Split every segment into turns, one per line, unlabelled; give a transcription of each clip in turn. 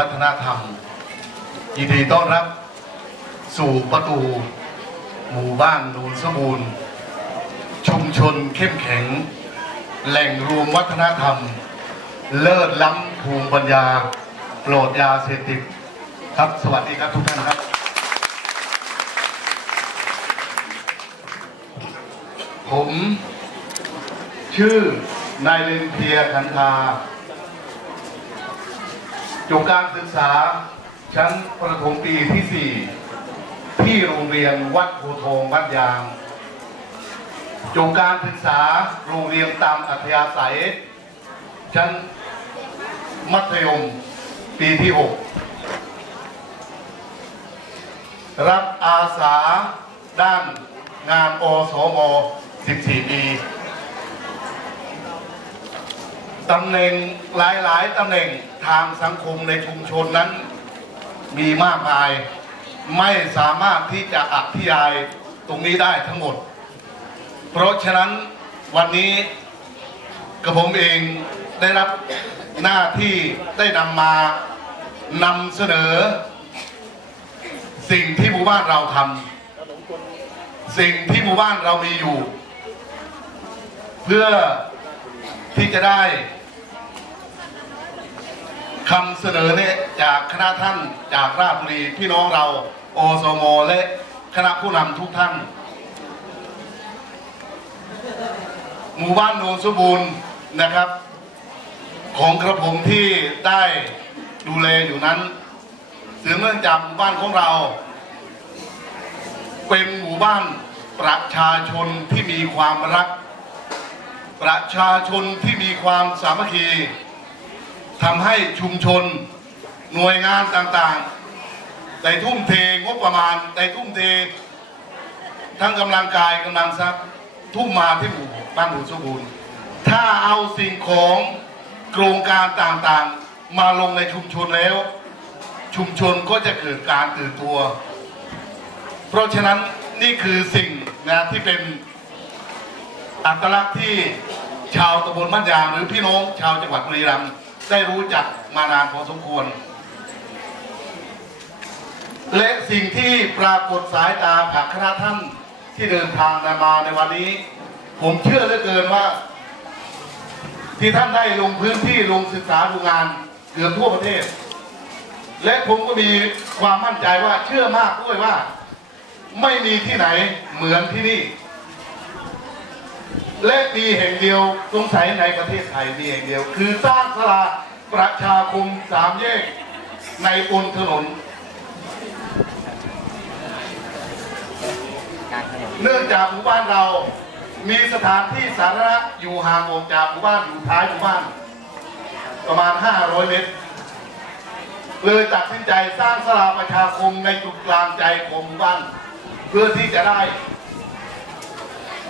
วัฒนธรรม ยินดีต้อนรับสู่ประตู หมู่บ้านนูนสมบูรณ์ชุมชนเข้มแข็ง แหล่งรวมวัฒนธรรม เลิศล้ำภูมิปัญญาโปรดยาเสพติดครับสวัสดีครับทุกท่านครับ ผม ชื่อนายเลนเพียขันธา จบการศึกษาชั้นประถมปีที่ 4 ที่โรงเรียนวัดโพธิ์ทองวัดยางจบการศึกษาโรงเรียนตามอัธยาศัย ชั้นมัธยมปีที่ 6 รับอาสาด้านงานอสม 14 ปี ตำแหน่งหลายๆตำแหน่งทางสังคมในชุมชนนั้น มีมากมาย ไม่สามารถที่จะอธิบายตรงนี้ได้ทั้งหมด เพราะฉะนั้นวันนี้กระผมเองได้รับหน้าที่ได้นำมานำเสนอ สิ่งที่หมู่บ้านเราทำสิ่งที่หมู่บ้านเรามีอยู่ เพื่อ ที่จะได้คำเสนอเนี่ยจากคณะท่านจากราชบุรีพี่น้องเราโอสมและคณะผู้นำทุกท่าน หมู่บ้านโนนสมบูรณ์นะครับ ของกระผมที่ได้ดูแลอยู่นั้นสืบเนื่องจากหมู่บ้านของเรา เป็นหมู่บ้านประชาชนที่มีความรัก ประชาชนที่มีความสามัคคีทำให้ชุมชนหน่วยงานต่างๆได้ทุ่มเทงบประมาณได้ทุ่มเท ทั้งกำลังกายกำลังทรัพย์ทุ่มมาที่หมู่บ้านหมู่สมบูรณ์ถ้าเอาสิ่งของโครงการต่างๆ มาลงในชุมชนแล้ว ชุมชนก็จะเกิดการตื่นตัว เพราะฉะนั้นนี่คือสิ่งนะที่เป็น อัตลักษณ์ที่ชาวตำบลบ้านยางหรือพี่น้องชาวจังหวัดบุรีรัมย์ได้รู้จักมานานพอสมควร และสิ่งที่ปรากฏสายตาจากคณะท่านที่เดินทางมาในวันนี้ ผมเชื่อเหลือเกินว่า ที่ท่านได้ลงพื้นที่ลงศึกษาดูงานเกือบทั่วประเทศ และผมก็มีความมั่นใจว่าเชื่อมากด้วยว่า ไม่มีที่ไหนเหมือนที่นี่ และมีแห่งเดียวสงสัยในประเทศไทยมีแห่งเดียว คือสร้างสลาประชาคมสามแยกในบนถนน เนื่องจากหมู่บ้านเรามีสถานที่สาธารณะอยู่ห่างออกจากหมู่บ้านอยู่ท้ายหมู่บ้าน ประมาณ 500 เมตร เลยตัดสินใจสร้างสลาประชาคมในจุดกลางใจของหมู่บ้าน เพื่อที่จะได้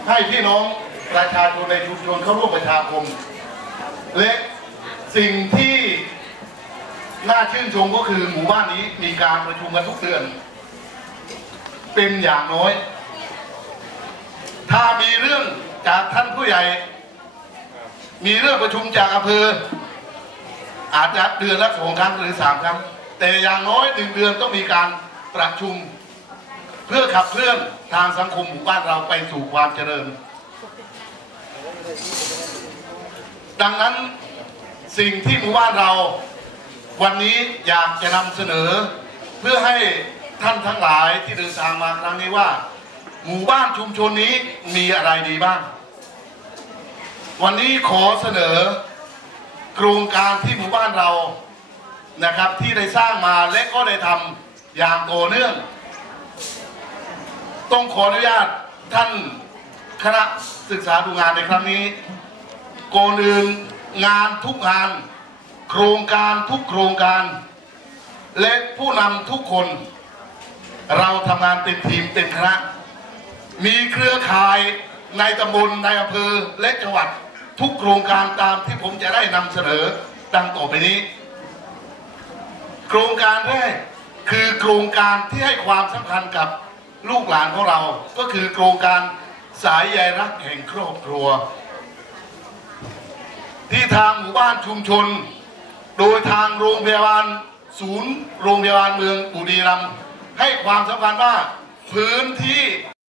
ให้พี่น้อง ประชาชนในชุมชนเข้าร่วมประชาคม และสิ่งที่น่าชื่นชมก็คือหมู่บ้านนี้มีการประชุมกันทุกเดือน เป็นอย่างน้อย ถ้ามีเรื่องจากท่านผู้ใหญ่ มีเรื่องประชุมจากอำเภอ อาจจะเดือนละสองครั้งหรือสามครั้ง แต่อย่างน้อยหนึ่งเดือนต้องมีการประชุม เพื่อขับเคลื่อนทางสังคมหมู่บ้านเราไปสู่ความเจริญ ดังนั้นสิ่งที่หมู่บ้านเราวันนี้อยากจะนำเสนอ เพื่อให้ท่านทั้งหลายที่เดินทางมาครั้งนี้ว่า หมู่บ้านชุมชนนี้มีอะไรดีบ้าง วันนี้ขอเสนอโครงการที่หมู่บ้านเรานะครับที่ได้สร้างมาและก็ได้ทำอย่างต่อเนื่อง ต้องขออนุญาตท่าน คณะศึกษาดูงานในครั้งนี้ก่อนอื่นงานทุกงาน โครงการทุกโครงการ และผู้นำทุกคน เราทำงานเป็นทีมเป็นคณะ มีเครือข่ายในตำบลในอำเภอและจังหวัดทุกโครงการตามที่ผมจะได้นำเสนอดังต่อไปนี้ โครงการแรกคือโครงการที่ให้ความสำคัญกับลูกหลานของเรา ก็คือโครงการ สายใยรักแห่งครอบครัว ที่ทางหมู่บ้านชุมชน โดยทางโรงพยาบาลศูนย์โรงพยาบาลเมืองบุรีรัมย์ให้ความสำคัญว่าพื้นที่